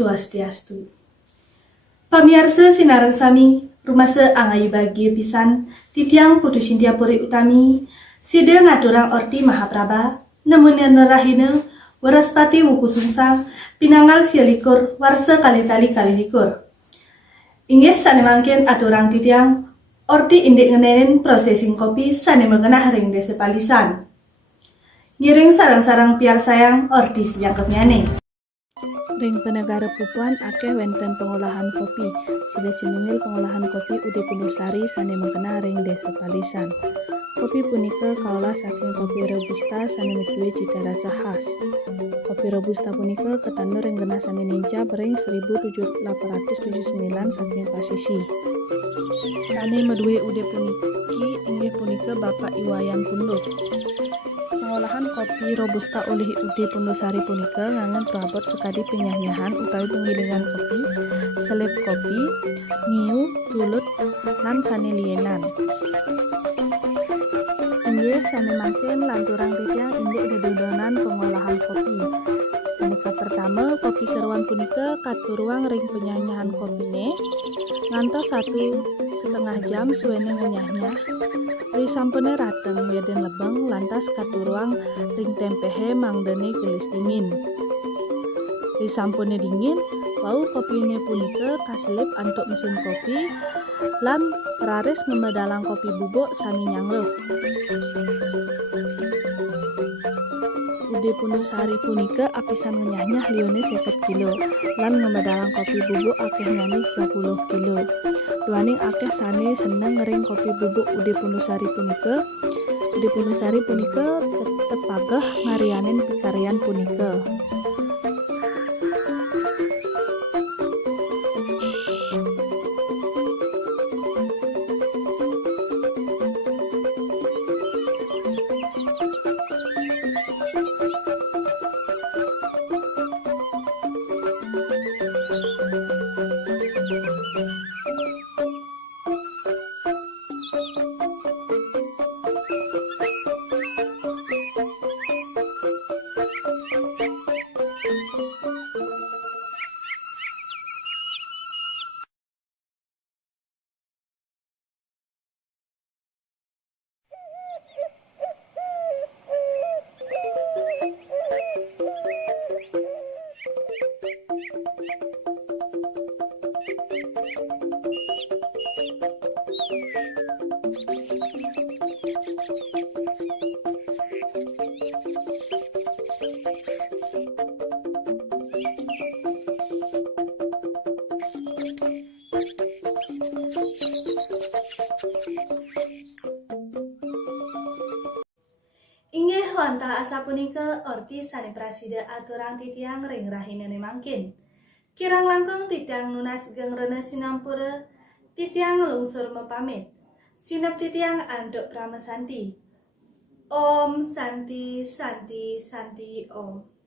Swastiastu. Pamirsa sinareng sami, rumase angayu bagi pisan, titiang putus India Puri Utami, side ngaturang orti Mahaprabha, namun nerahina, waraspati wuku sungsang, pinanggal sialikur, warsa kali-tali kali-likur. Inggih sane mangkin aturang titiang, orti indik ngenenen processing kopi sane mengenah ring desa palisan. Ngiring sarang-sarang piar sayang orti sejangkep nyane. Ring penegara pupuan akeh wenten pengolahan kopi. Sile sinungil pengolahan kopi Ude Pundusari sane mengkena ring desa palisan. Kopi punika kaolah saking kopi robusta sane mitue cita rasa khas. Kopi robusta punika ketandur ring genah sane ninca bering 1879 saking Pasisi. Sane medue Ude puniki inggih punika Bapak Iwayan Punduk. Pengolahan kopi robusta oleh Ude Pundusari punika ngangen prabot sekadi penyah-nyahan utawi penggilingan kopi, selip kopi, ngiu, tulut, lan sane lienan. Inggih sane mangken lanturang titiang induk dedodonan pengolahan kopi. Sanika pertama kopi seruan punika katuruang ring penyah-nyahan kopine ngantos 1,5 jam suwene ngenyah-nyah. Risampene rateng yeden lebeng lantas katuruang ring tempehe mangdene gelis dingin. Risampune dingin, wau kopine punika kaselip antuk mesin kopi lan raris ngemedalang kopi bubuk sami nyangluh. Ude Pundusari punika apisan ngenyah-nyah lione 50 kilo lan ngemedalang kopi bubuk akeh nyani 30 kilo. Duaning akeh sane seneng ngering kopi bubuk Ude Pundusari punika. Ude Pundusari punika tetep pageh ngarianin pikaryan punika. Inggih wantah asa punika orti sane prasida aturang titiang ring rahinane mangkin. Kirang langkung titiang nunas geng rene sinampura, titiang lungsur mepamit. Sinep titiang anduk pramesanti. Om Santi Santi Santi Om.